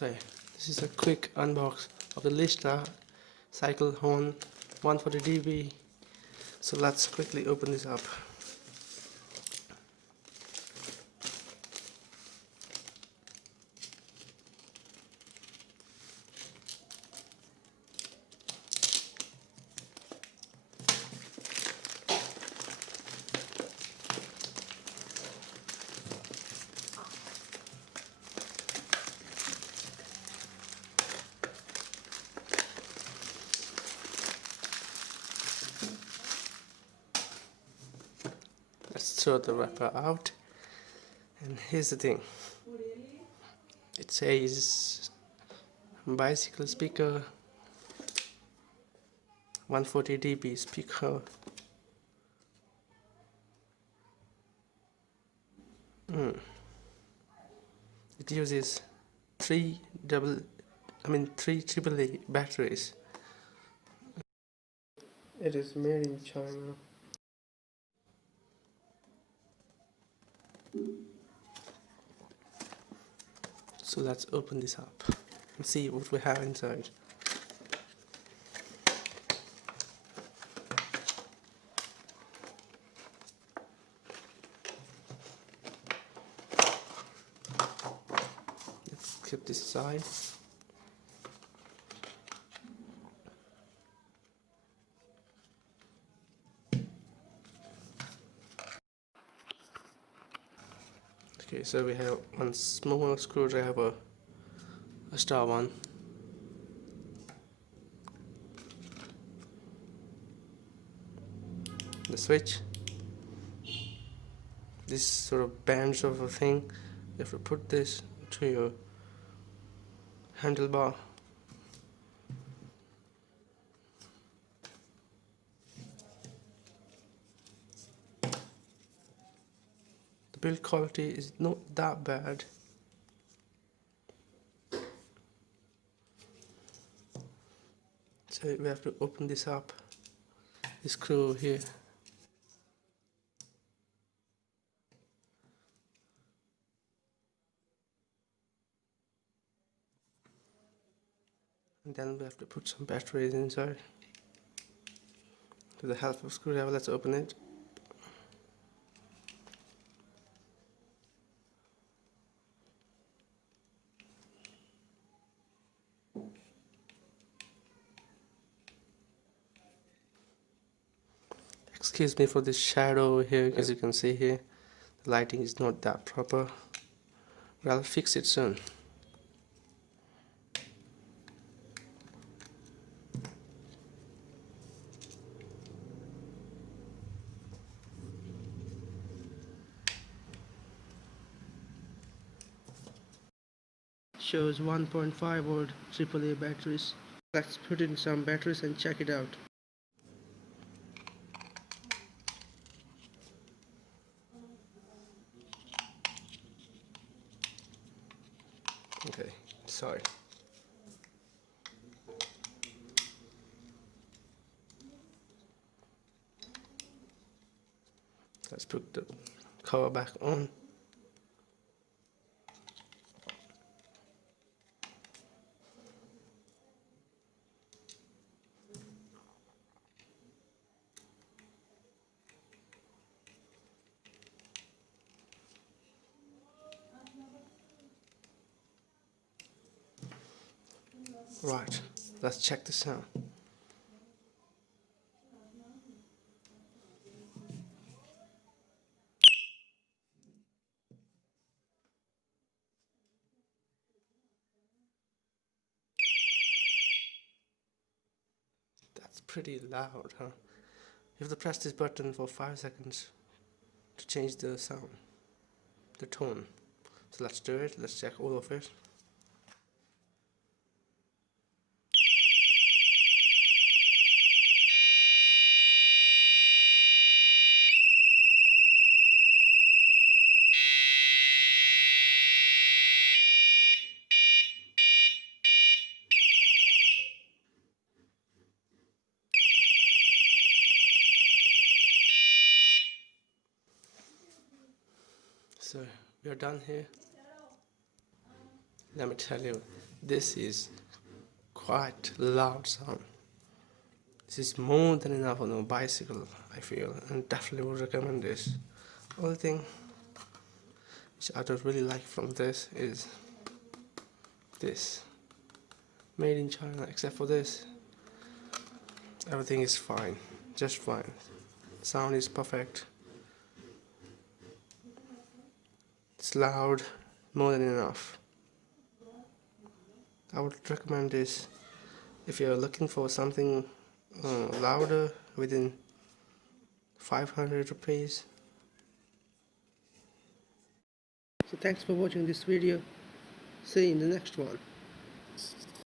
So this is a quick unbox of the Lista cycle horn 140 dB. So let's quickly open this up. Let's throw the wrapper out, and here's the thing. It says bicycle speaker, 140 dB speaker. It uses three AAA batteries. It is made in China. So let's open this up and see what we have inside. Let's keep this aside. Okay, so we have one small screwdriver, a star one, the switch, this sort of bands of a thing. You have to put this to your handlebar. The build quality is not that bad. So we have to open this up, this screw here. And then we have to put some batteries inside. With the help of screwdriver, let's open it. Excuse me for this shadow here, as you can see here. The lighting is not that proper, but I'll fix it soon. Shows 1.5 volt AAA batteries. Let's put in some batteries and check it out. Okay, sorry. Let's put the cover back on. Right, let's check the sound. That's pretty loud, huh? You have to press this button for 5 seconds to change the sound, the tone. So let's do it, let's check all of it. So we are done here. Let me tell you, this is quite loud sound. This is more than enough on a bicycle, I feel, and definitely would recommend this. Only thing which I don't really like from this is this. Made in China, except for this. Everything is fine, just fine. Sound is perfect. It's loud, more than enough. I would recommend this if you're looking for something louder within 500 rupees. So thanks for watching this video. See you in the next one.